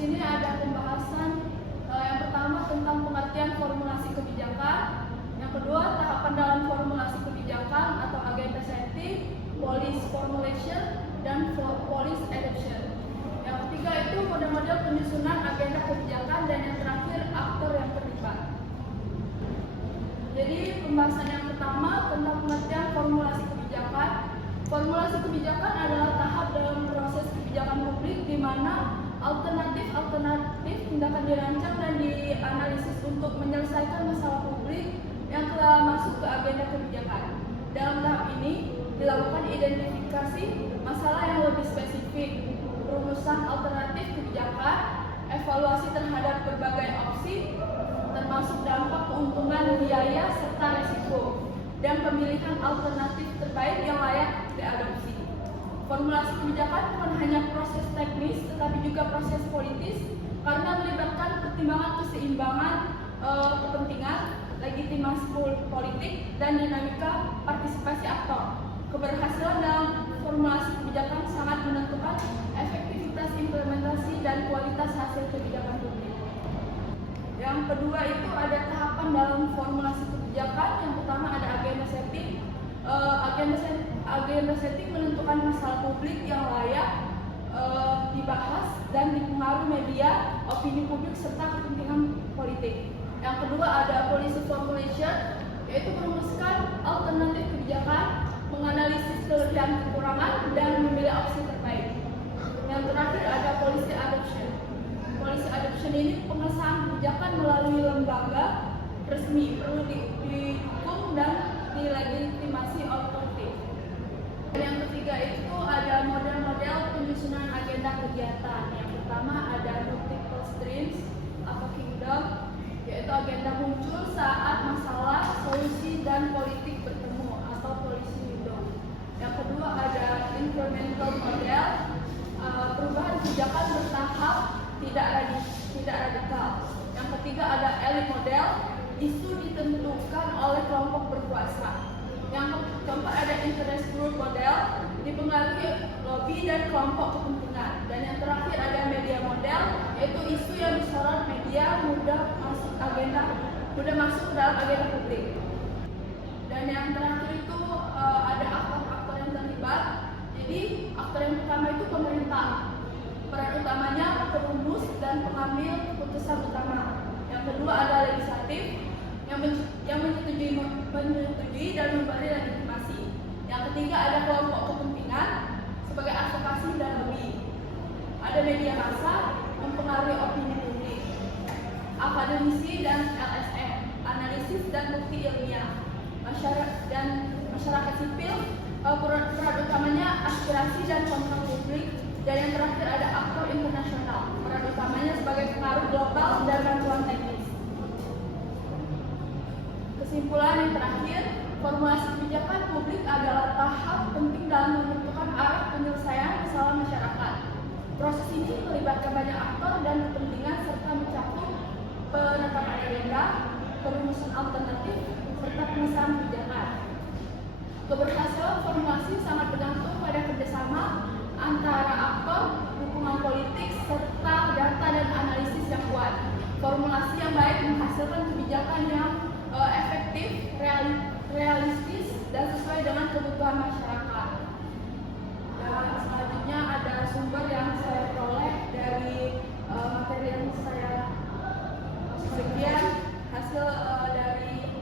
sini ada pembahasan yang pertama tentang pengertian formulasi kebijakan, yang kedua tahapan dalam formulasi kebijakan atau agenda setting, policy formulation, dan policy adoption. Yang ketiga itu model-model penyusunan agenda kebijakan, dan yang terakhir aktor yang terlibat. Jadi pembahasan yang pertama tentang pengertian formulasi kebijakan. Formulasi kebijakan adalah tahap dalam proses kebijakan publik di mana alternatif tindakan dirancang dan dianalisis untuk menyelesaikan masalah publik yang telah masuk ke agenda kebijakan. Dalam tahap ini dilakukan identifikasi masalah yang lebih spesifik, rumusan alternatif kebijakan, evaluasi terhadap berbagai opsi, termasuk dampak keuntungan biaya serta risiko, dan pemilihan alternatif terbaik yang layak diadopsi. Formulasi kebijakan bukan hanya proses teknis, tetapi juga proses politis karena melibatkan pertimbangan keseimbangan kepentingan, legitimasi politik, dan dinamika partisipasi aktor. Keberhasilan dalam formulasi kebijakan sangat menentukan efektivitas implementasi dan kualitas hasil kebijakan publik. Yang kedua itu ada tahapan dalam formulasi kebijakan. Yang pertama ada agenda setting. Agenda setting menentukan masalah publik yang layak dibahas dan dipengaruhi media, opini publik, serta kepentingan politik. Yang kedua ada policy formulation, yaitu merumuskan alternatif kebijakan, menganalisis kelebihan kekurangan, dan memilih opsi terbaik. Yang terakhir ada policy adoption. Policy adoption ini pengesahan kebijakan melalui lembaga resmi, perlu didukung dan dilegitimasi otoritatif. Dan yang ketiga itu ada model-model penyusunan agenda kegiatan. Yang pertama ada multiple streams atau kingdom, yaitu agenda muncul saat masalah, solusi, dan politik bertemu atau policy window. Yang kedua ada incremental model, perubahan kebijakan bertahap, tidak radikal. Yang ketiga ada elite model, isu ditentukan oleh kelompok berkuasa. Yang keempat ada interest group model, dipengaruhi lobby dan kelompok kepentingan. Dan yang terakhir ada media model, yaitu isu yang disorot media mudah masuk ke dalam agenda publik. Dan yang terakhir itu ada aktor-aktor yang terlibat. Jadi aktor yang pertama itu pemerintah. Peran utamanya perumus dan pengambil keputusan utama. Yang kedua ada legislatif yang menyetujui dan memberi legitimasi. Yang ketiga ada kelompok kepentingan sebagai advokasi dan lobby. Ada media massa mempengaruhi opini publik. Akademisi dan LSM, analisis dan bukti ilmiah. Masyarakat sipil, peran utamanya aspirasi dan kontrol publik. Dan yang terakhir ada aktor internasional, peran utamanya sebagai pengaruh global dan bantuan teknis. Kesimpulan yang terakhir, formulasi kebijakan publik adalah tahap penting dalam menentukan arah penyelesaian masalah masyarakat. Proses ini melibatkan banyak aktor dan kepentingan serta mencakup penetapan agenda, perumusan alternatif, serta pengesahan kebijakan. Keberhasilan formulasi sangat bergantung pada kerjasama antara aktor, dukungan politik, serta data dan analisis yang kuat. Formulasi yang baik menghasilkan kebijakan yang efektif, realistis, dan sesuai dengan kebutuhan masyarakat. Dan selanjutnya ada sumber yang saya peroleh dari materi yang saya sekian hasil dari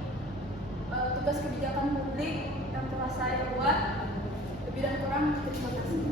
tugas kebijakan publik yang telah saya buat. Lebih dan kurang terima kasih.